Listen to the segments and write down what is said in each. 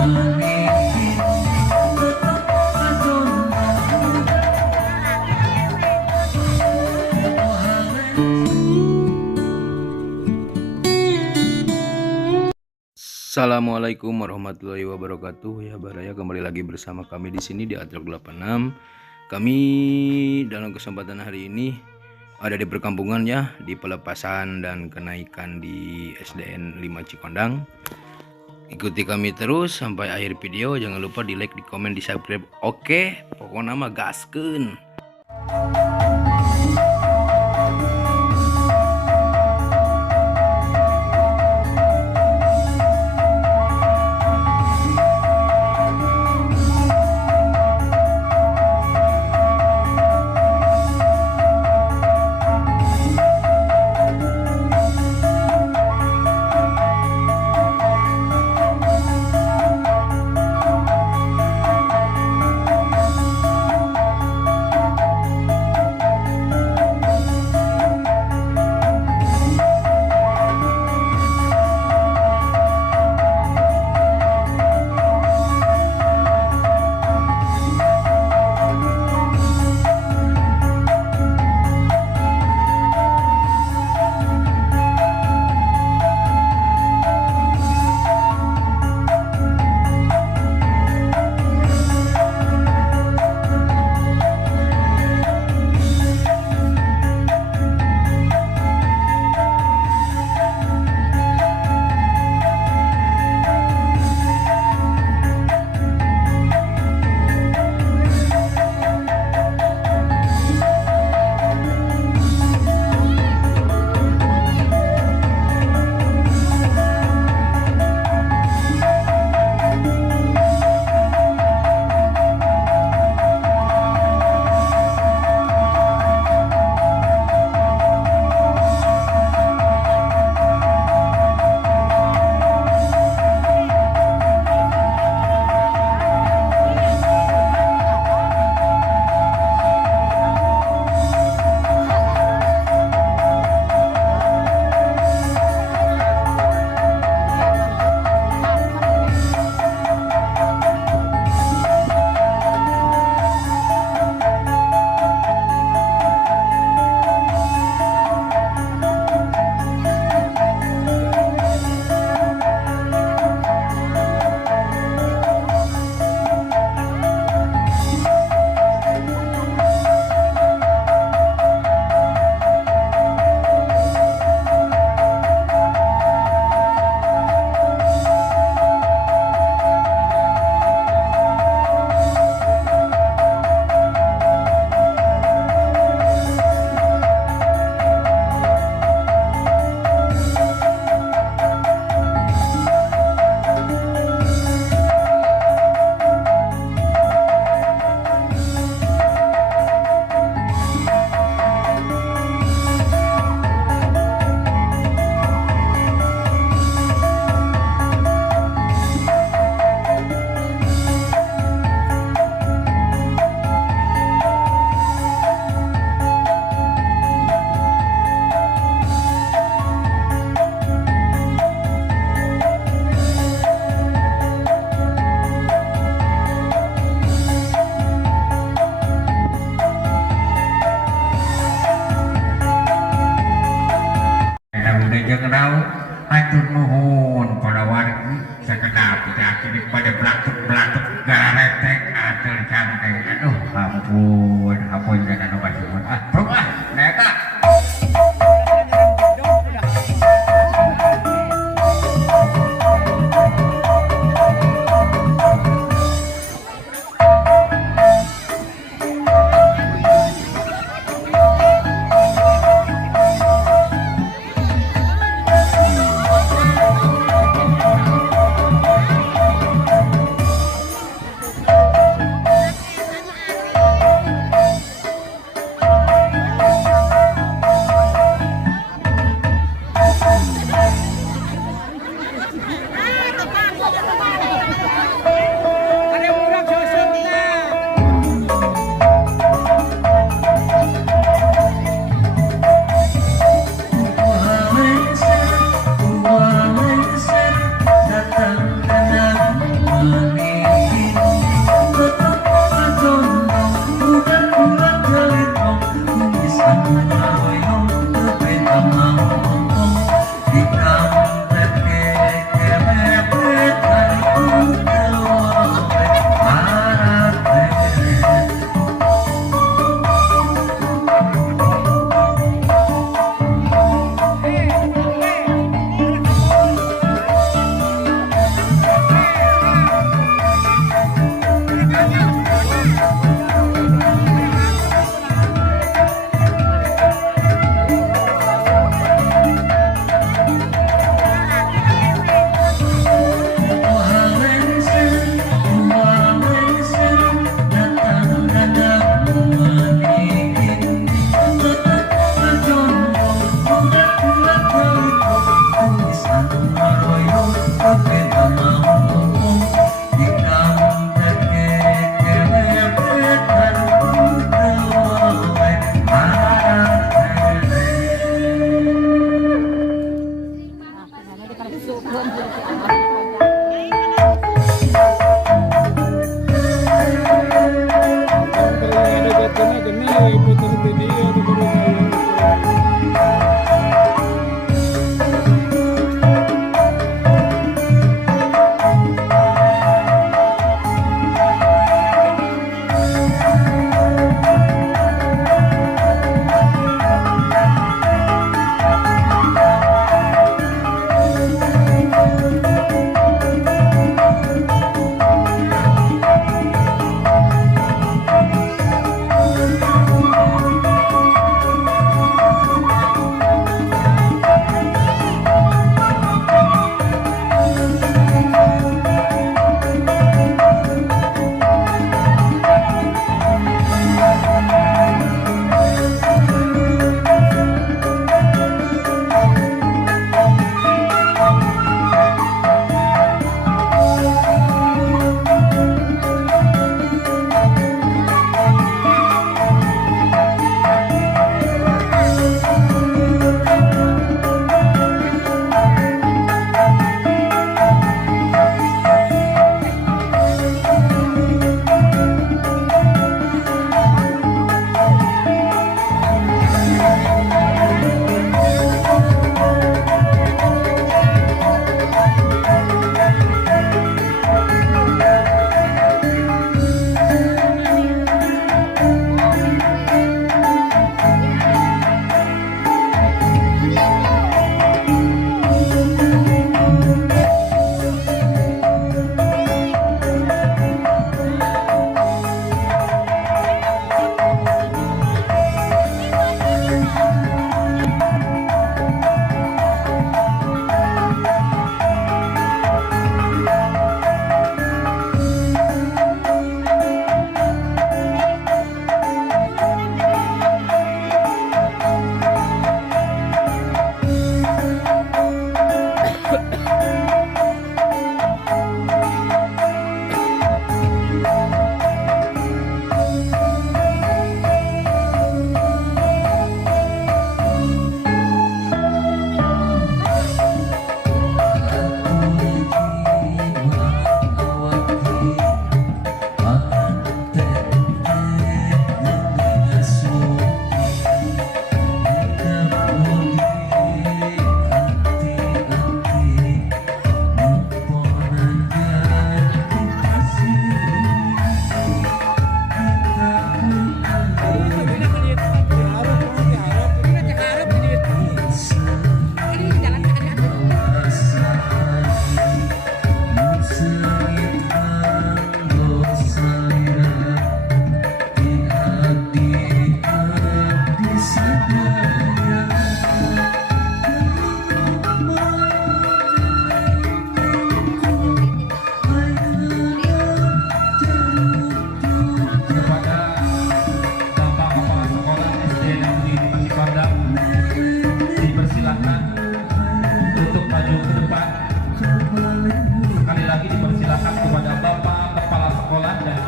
Assalamualaikum warahmatullahi wabarakatuh. Ya Baraya, kembali lagi bersama kami di sini di Atlok 86. Kami dalam kesempatan hari ini ada di perkampungan ya, di pelepasan dan kenaikan di SDN 5 Cikondang. Ikuti kami terus sampai akhir video. Jangan lupa di like, di komen, di subscribe. Oke, pokoknya mah gaskeun. Kenal hatur nuhun para wargi sekedap tidak kini pada belakuk garetek atur cantik. Aduh ampun jangan obat sumun neka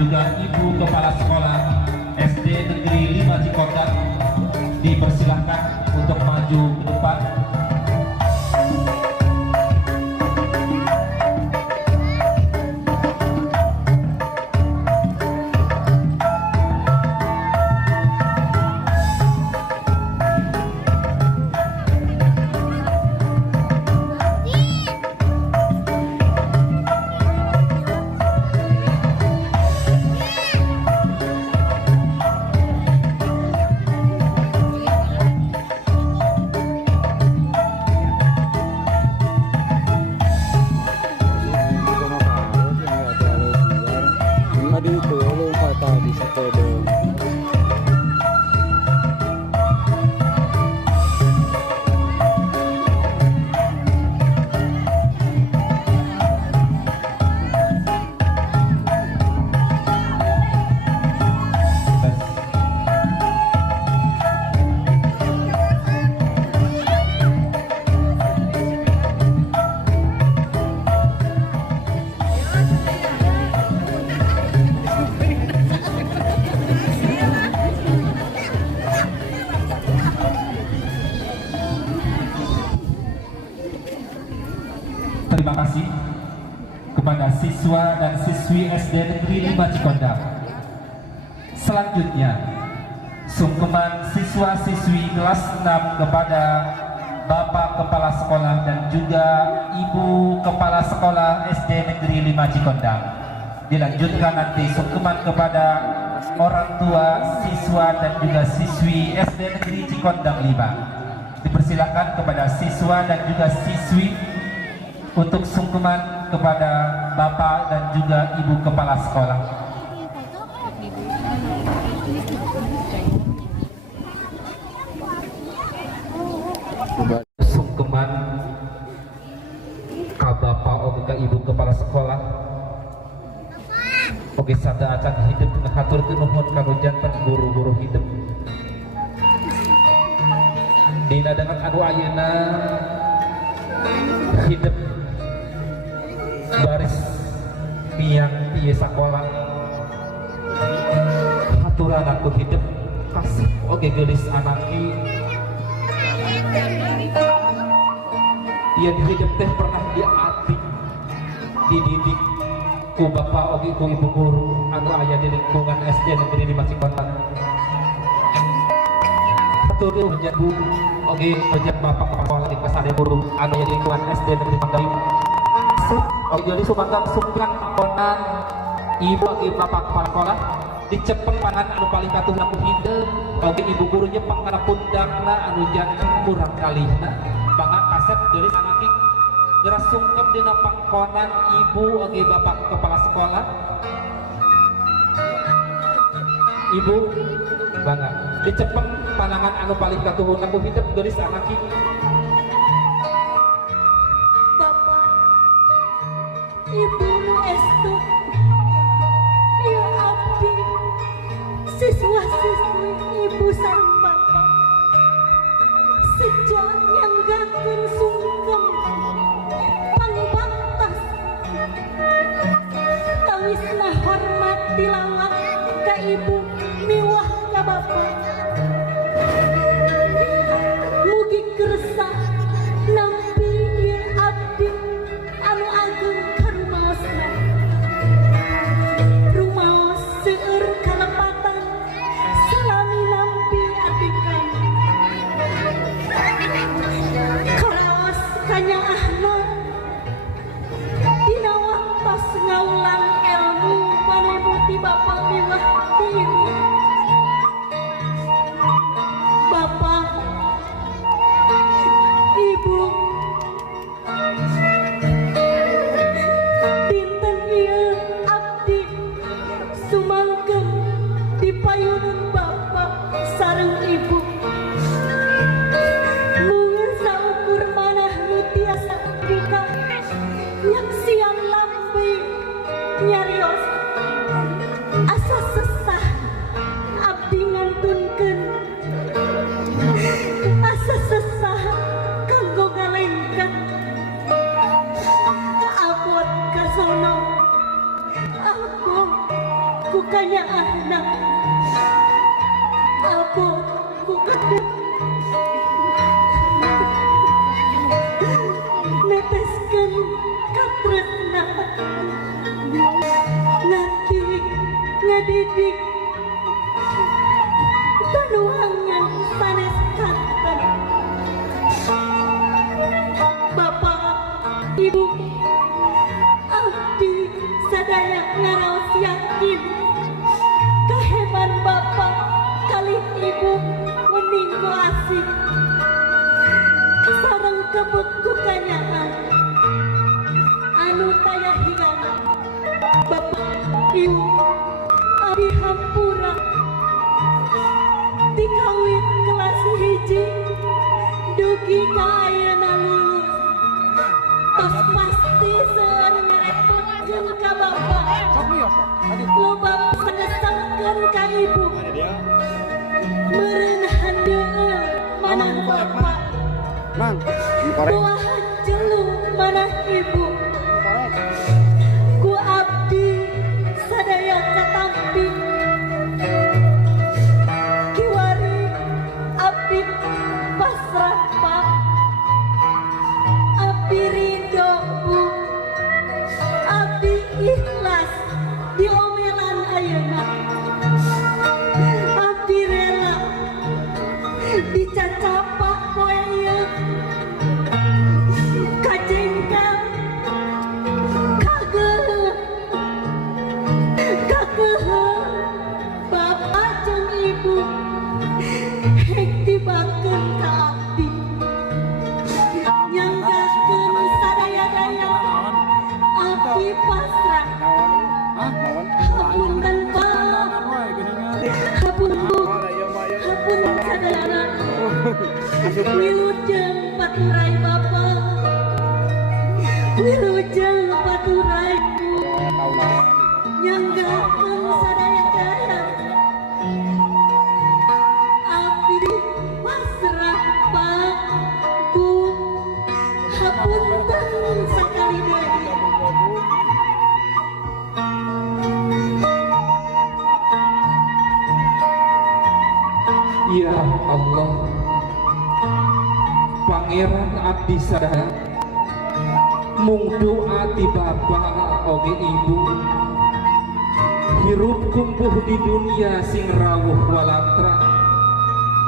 juga Ibu Kepala Sekolah SD Negeri 5 Cikondak dipersilahkan untuk maju ke depan. Terima kasih kepada siswa dan siswi SD Negeri 5 Cikondak. Selanjutnya, sungkeman siswa-siswi kelas 6 kepada Bapak Kepala Sekolah dan juga Ibu Kepala Sekolah SD Negeri 5 Cikondak. Dilanjutkan nanti sungkeman kepada orang tua siswa dan juga siswi SD Negeri Cikondak 5. Dipersilakan kepada siswa dan juga siswi untuk sungkeman kepada Bapak dan juga Ibu Kepala Sekolah. Sungkeman ka Bapak oge ka Ibu Kepala Sekolah oge sada acan hidup ngahaturkeun nuhun kanggo janten guru-guru hidup. Dina dengan anu ayeuna hidup baris miang ieu sakola haturan aku hidup kasih oge geulis anaki yang hidup teh pernah diarti dididik ku bapak oge ku ibu guru anu aya di lingkungan SD Negeri 5 Cikondak. Hatur menjadi guru oge menjadi bapak kepala sekolah di kesane guru anu aya di lingkungan SD Negeri 5 Cikondak. Jadi sumangga sungkan pakonan ibu agi bapak kepala sekolah dicepet pangan anu paling katuh laku hidup oge ibu gurunya pangkana pundakna anu janten kurang kalihna banget kasep dari anaki geras sungkem dina pangkonan ibu agi bapak kepala sekolah. Ibu banget dicepet panangan anu paling katuh laku hidup dari anaki. Ibu nu estu, ya abdi, siswa-siswi ibu sareng bapak, sejak nyanggakeun sungkem pangbaktas, tawisna hormat dilawat ka ibu miwah ka bapak, mugi kersa nampi ieu abdi anu ageng rumaos seueur kalepatan salami nampi atikan karaos kanyaahna dina waktos ngaulang ilmu panebuti bapak miwah tilu bapak ibu sumangkeun di payunan bapak sareng ibu mungun saukur manah nu tiasa duka nyaksian lambe nyarios asa sesah abdi ngantunkeun asa sesah kanggo galengkat abot ka sono aku kukanya anak Abu kukanya neteskan katresna nanti ngadidik panuangan sanes kanten Bapak Ibu abdi sadaya ngaraos yakin kaheman Bapak kali Ibu meninggu asik sareng kebeku kanyaan anu tayah higana Bapak Ibu abdi hampura dikawin kelas hiji dugi ka ayeuna lulus tos pasti seueur ngarepotkeun ka Bapak loba padesakeun ka Ibu meureun handeueul manah Bapak buah jelu manah Ibu ku abdi sadaya katampi kiwari abdi pasrah Pak abdi ridho Bu abdi ikhlas diomelan ayeuna abdi rela dicacapak poe ieu kajengkel kageuh Bapak jeung Ibu hek tibakeun ka abdi nyanggakeun sadaya-daya abdi pasrah hapunten Pak hapunten sadayana wilujeng paturai Bapak wilujeng paturai nyanggakeun sadaya-daya abdi pasrah Pak Bu hapunten sakali deui Ya Allah, Pangeran abdi sadaya mung doa ti Bapak oge Ibu hirup kumpuh di dunia sing rawuh walatra.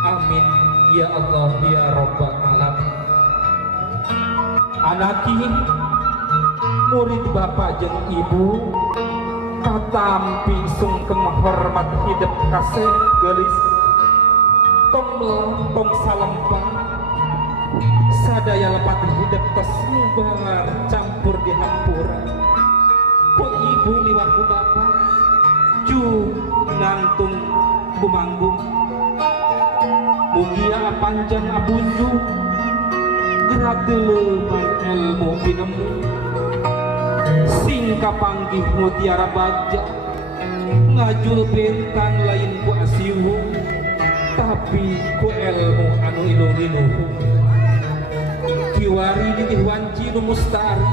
Amin ya Allah ya Rabbal alamin. Anaki murid Bapak jeung Ibu katampi sungkem hormat hidup kasih gelis tong melang tong salempang sadaya lepat hidup tos mubar campur di hampura ku Ibu miwah ku Bapak ju ngantung kumanggung mugia panjang abunju gerak leuman ilmu pinemu sing kapanggih mutiara bagja ngajul bentang lain ku asiwu tapi ku ilmu anu iluh-iluh kiwari di wanci nu mustari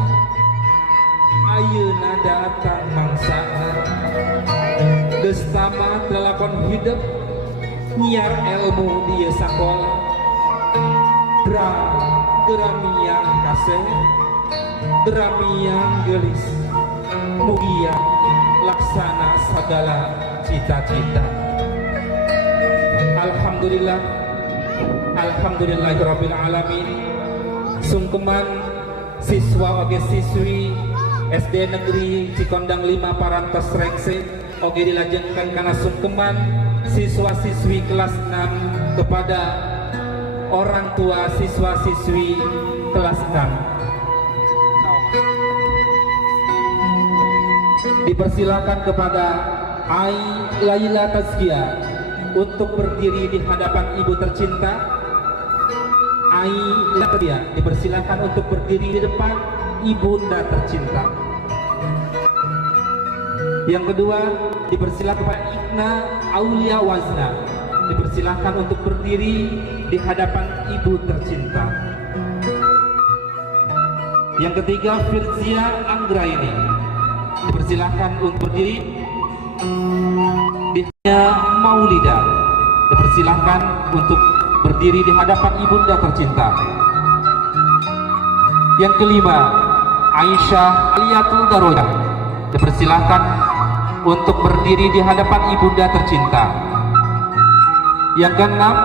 ayeuna datang mangsana geus tamat lalakon hidup nyiar ilmu di sakola geramian kasih geramian gelis mugia laksana segala cita-cita. Alhamdulillah, alhamdulillahirabbil alamin. Sungkeman siswa oge siswi SD Negeri Cikondang 5 Parantos Rekse oge dilajengkeun kana sungkeman siswa-siswi kelas 6 kepada orang tua siswa-siswi kelas 6. Dipersilakan kepada Ai Laila Tazkia untuk berdiri di hadapan ibu tercinta. Ai Laila dipersilakan untuk berdiri di depan ibunda tercinta. Yang kedua dipersilakan kepada Ikna Aulia Wazna, dipersilakan untuk berdiri di hadapan ibu tercinta. Yang ketiga Firzia Anggraini, dipersilakan untuk berdiri. Maulida, dipersilahkan untuk berdiri di hadapan ibunda tercinta. Yang kelima, Aisyah Aliyatul Darojah, dipersilahkan untuk berdiri di hadapan ibunda tercinta. Yang keenam,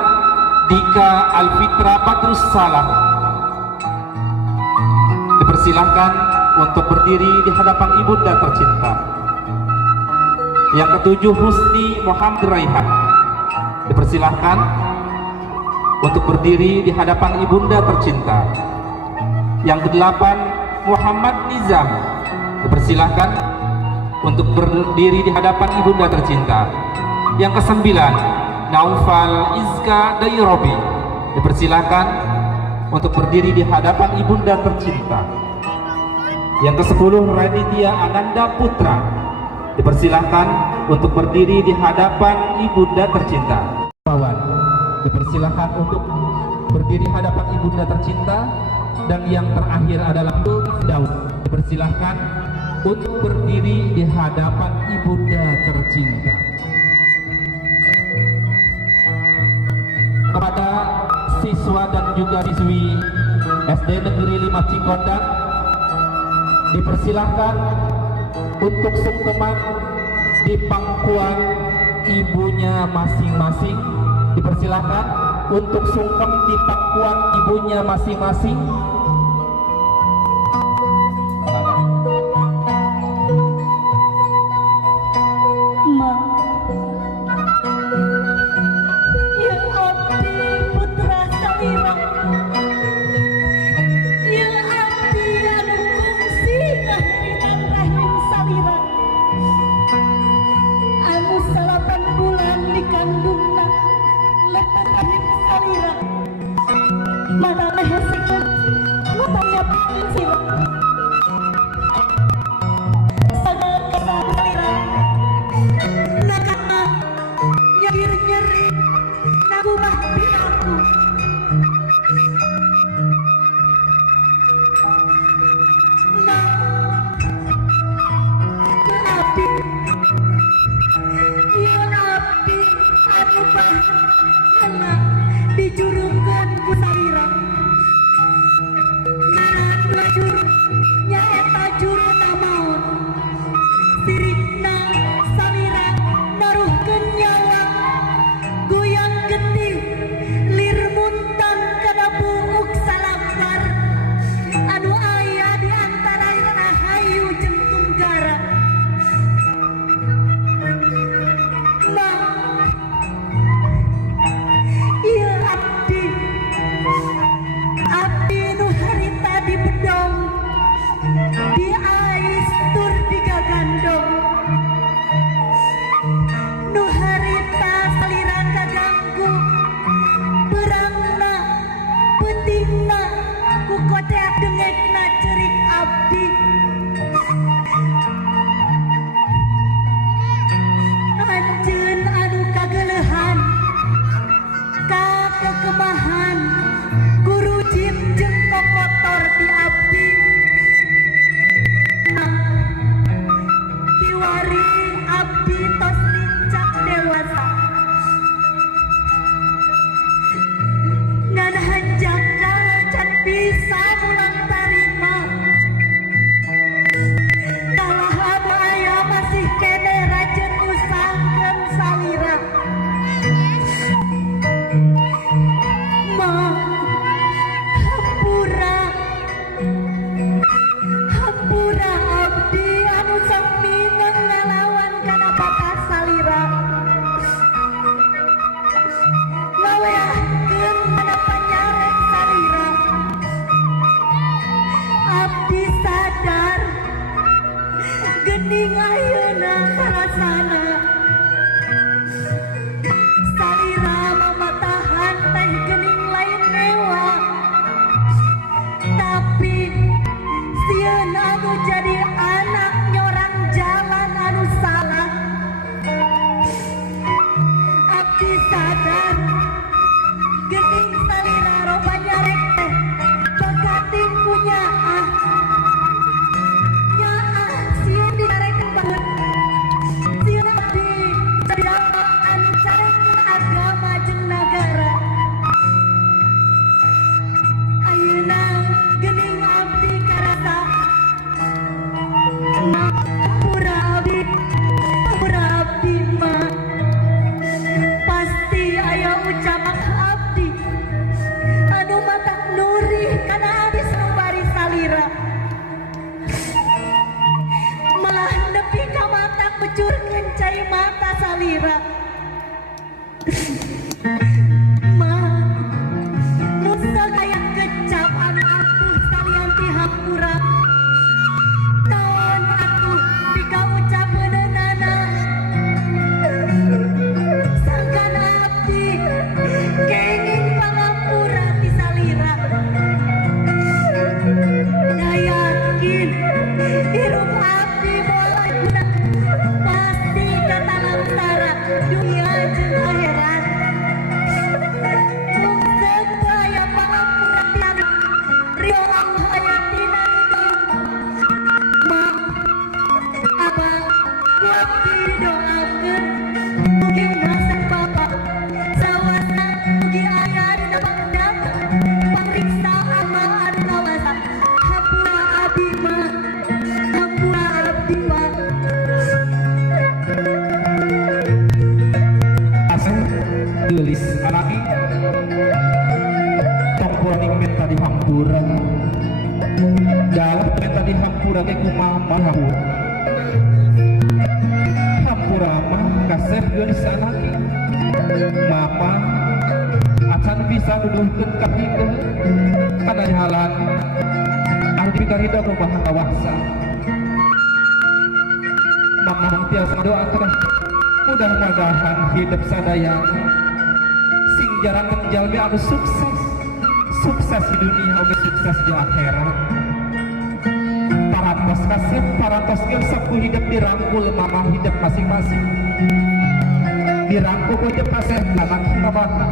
Dika Alfitra Badrus Salam, dipersilahkan untuk berdiri di hadapan ibunda tercinta. Yang ketujuh, Husni Muhammad Raihan, dipersilahkan untuk berdiri di hadapan ibunda tercinta. Yang kedelapan, Muhammad Nizam, dipersilahkan untuk berdiri di hadapan ibunda tercinta. Yang kesembilan, Naufal Izka Dairobi, dipersilahkan untuk berdiri di hadapan ibunda tercinta. Yang kesepuluh, Raditya Ananda Putra, dipersilahkan untuk berdiri di hadapan ibunda tercinta. Bawan, dipersilahkan untuk berdiri di hadapan ibunda tercinta. Dan yang terakhir adalah Daud, dipersilahkan untuk berdiri di hadapan ibunda tercinta. Kepada siswa dan juga siswi SD Negeri 5 Cikondang, dipersilahkan untuk sungkeman di pangkuan ibunya masing-masing. Dipersilahkan untuk sungkem di pangkuan ibunya masing-masing. Dijurungkan ku salira ngaran dua juru nyaeta juru namaon sirikna salira naruhkeun nyawa goyang getih lir muntang kana buuk salambar anu aya di antara Rahayu jeung Tunggara. Abdi nu harita di bedong, di ais tur di gagandong, nu harita salira kaganggu, berangna, petingna, ku kodeak dengekna cerik abdi. Anjeun anu kagelehan, kakekemahan, guru jip jeung kokotor di abdi. Kiwari abdi tos lincak dewasa, nganahan jaka can bisa mulang tarima. Kalah anu aya masih kene rajeun usahkeun salira. Hampura abdi anu sempingan ngalawan kana batas salira. Ngaweahkeun kana panyarek salira. Abdi sadar geuning ayeuna karasana. Salira mamatahan teh geuning lain mewah. Tapi sieun anu jadi anak nyorang jalan anu salah. Abdi sadar geuning salira roba nyarek teh bagating punyaah. Nyaah sieun dinarekeun banget cai mata salira. Ma, musa kayak kecap anu apuh sekalian ti hampura. Tahun aku dikaucap beunana. Sangkan abdi kenging pangampura ti salira. Dayakin hirup abdi mulai guna pasti kata langsara dunia jeung akhirat. Mung sedaya pangampura ti anu rio Allah aya tina hidup. Ma, abang ku abdi doakeun mugi masak bapak sawasna mugi aya dina pangdam pangriksa amal anu kawasa. Hampura abdi mah, hampura abdi mah. Asal gelis anaki tongpurani minta dihampura dalam minta dihampura ke kumama hampura mah kasep gelis anaki mama acan bisa nuduhkeun ka hideuh kana jalan ahli karida rumah kawasa mama tiasa doa teh mudah-mudahan hidup sadaya sing jarang menjalmi anu sukses di dunia oge sukses di akhirat. Parantos kasep parantos geus sapu hidup dirangkul mama hidup masing-masing dirangkul hidup kasep anak kabana.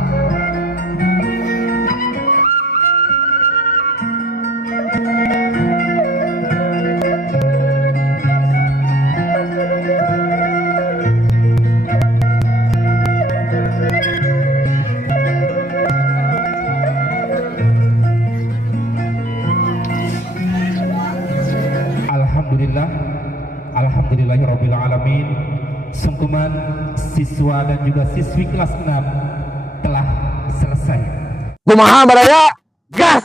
Alhamdulillahirabbil alamin. Sungkeman siswa dan juga siswi kelas 6 telah selesai. Kumaha baraya? Gas!